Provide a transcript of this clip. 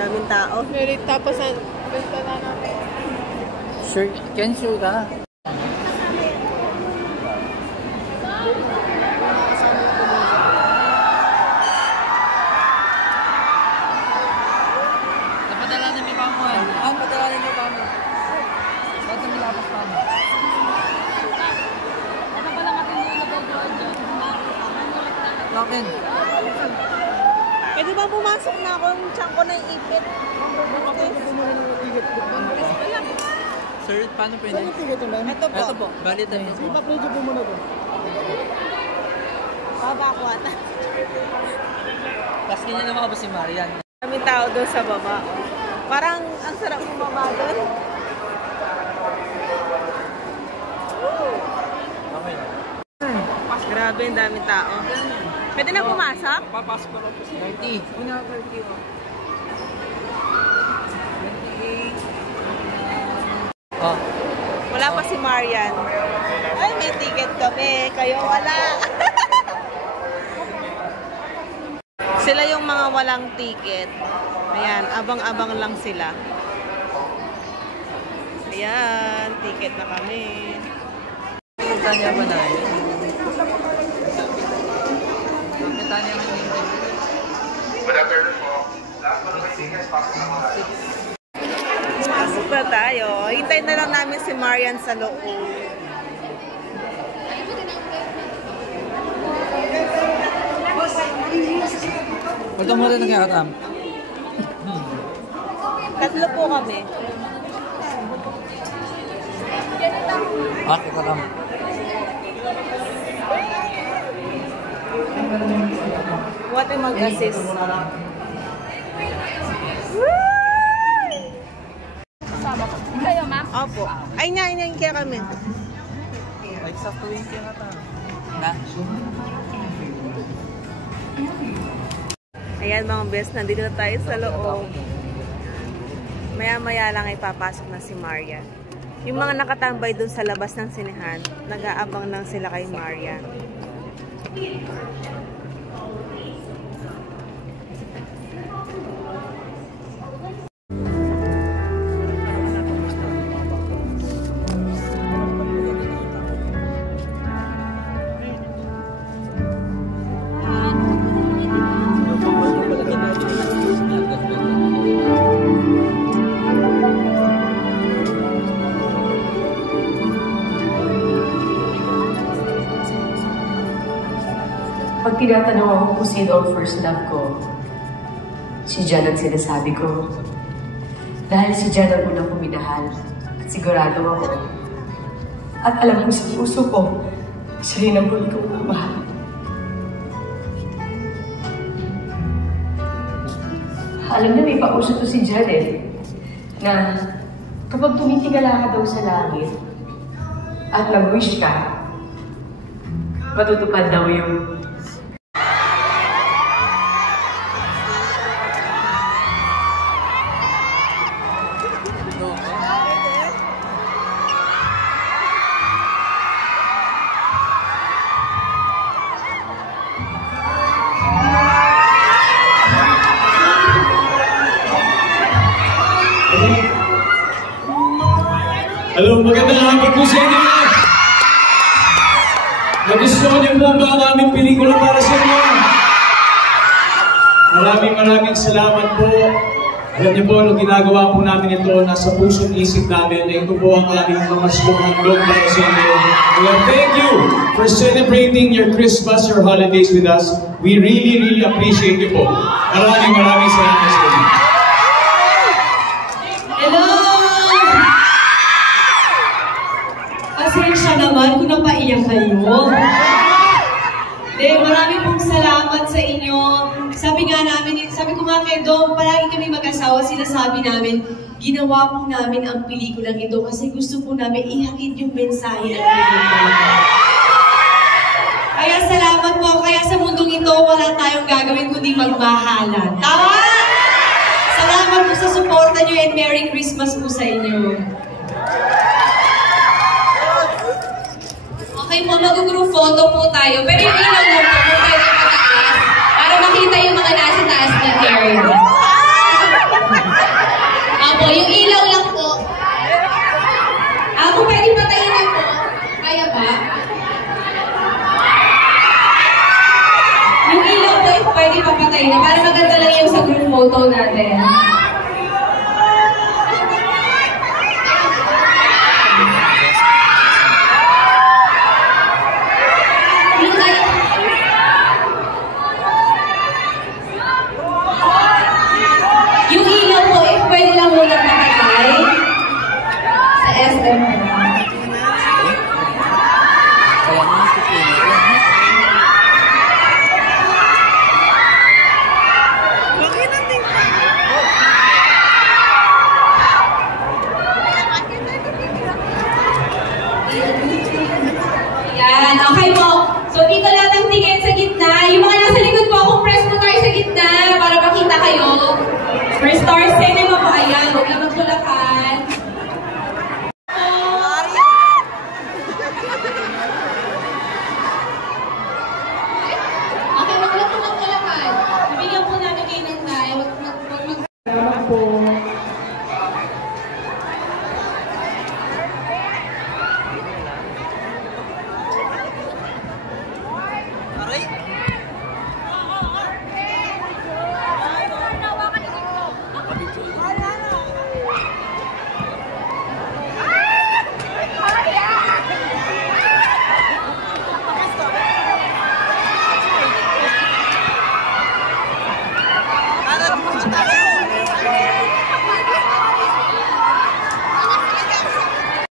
Daming tao. Tapos basta na namin. Sure, can sure ka? Napadala na may pamuhan. Padala na may pamuhan. Ba't na nilapas pa mo? Ano pala matindi na ba dyan? Lokin. Pwede ba pumasok na ako? Yung tiyan ko na iipit. Sir, paano pwede? Ito po. Ito po. Balit na yun. Ipa-pledge po muna doon. Baba ko ata. Paski niya naman ako si Marian. Maraming tao doon sa baba. Parang ang sarap bumaba doon. Okay. Grabe, ang daming tao. Pwede na pumasok? Papasok ko lang po si 30. Una 30 o. 28. Oh. Wala pa si Marian. Ay, may ticket kami. Kayo wala. Sila yung mga walang ticket. Ayan, abang-abang lang sila. Ayan, ticket na kami. Tanya ba na yun? Tanya ba na yun? Pasok na tayo. Hintayin na lang namin si Marian sa loob. Ito mo rin nag-iatam. Tatlo po kami. Okay pa lang. What am mag-assist? Kayo, ma'am? Opo. Ay, nyayin kaya kami. Like sa 20 na ta. Na? Ayan mga best, nandito na tayo sa loob. Maya-maya lang ipapasok na si Marian. Yung mga nakatambay dun sa labas ng sinehan, nag-aabang lang sila kay Marian. Pag tinatanong ako kung sino ang first love ko, si Jan ang sinasabi ko. Dahil si Jan ang unang puminahal at sigurado ako. At alam ko sa puso ko, siya rin ang huli kong mahal. Alam na may pauso to si Jan na kapag tumitingala ka daw sa langit at nag-wish ka, matutupad daw yung Hello, magandang hapon po sa inyo. Nagustuhan niyo po ba ang aming pelikula para sa inyo? Maraming salamat po. Alam niyo po, nung ginagawa po namin ito, nasa puso't isip namin na ito po ang aming mga handog para sa inyo. Well, thank you for celebrating your Christmas, your holidays with us. We really appreciate you po. Maraming salamat sa inyo. Pasensya naman kung napaiyak kayo. marami pong salamat sa inyo. Sabi ko nga kay Dom, palagi kami mag-asawa, sinasabi namin, ginawa po namin ang pelikulang ito kasi gusto po namin ihatid yung mensahe ng pelikula. Kaya salamat po. Kaya sa mundong ito, wala tayong gagawin kundi magmahalan. Tama? Salamat po sa suporta niyo and Merry Christmas po sa inyo. Okay po, mag-group photo po tayo. Pero yung ilaw lang po, kung pwede pataas, para makita yung mga nasa taas ng area. Apo, yung ilaw lang po. Kung pwede patayin niyo po. Kaya ba? Yung ilaw po, pwede papatayin na para maganda lang yung sa group photo natin.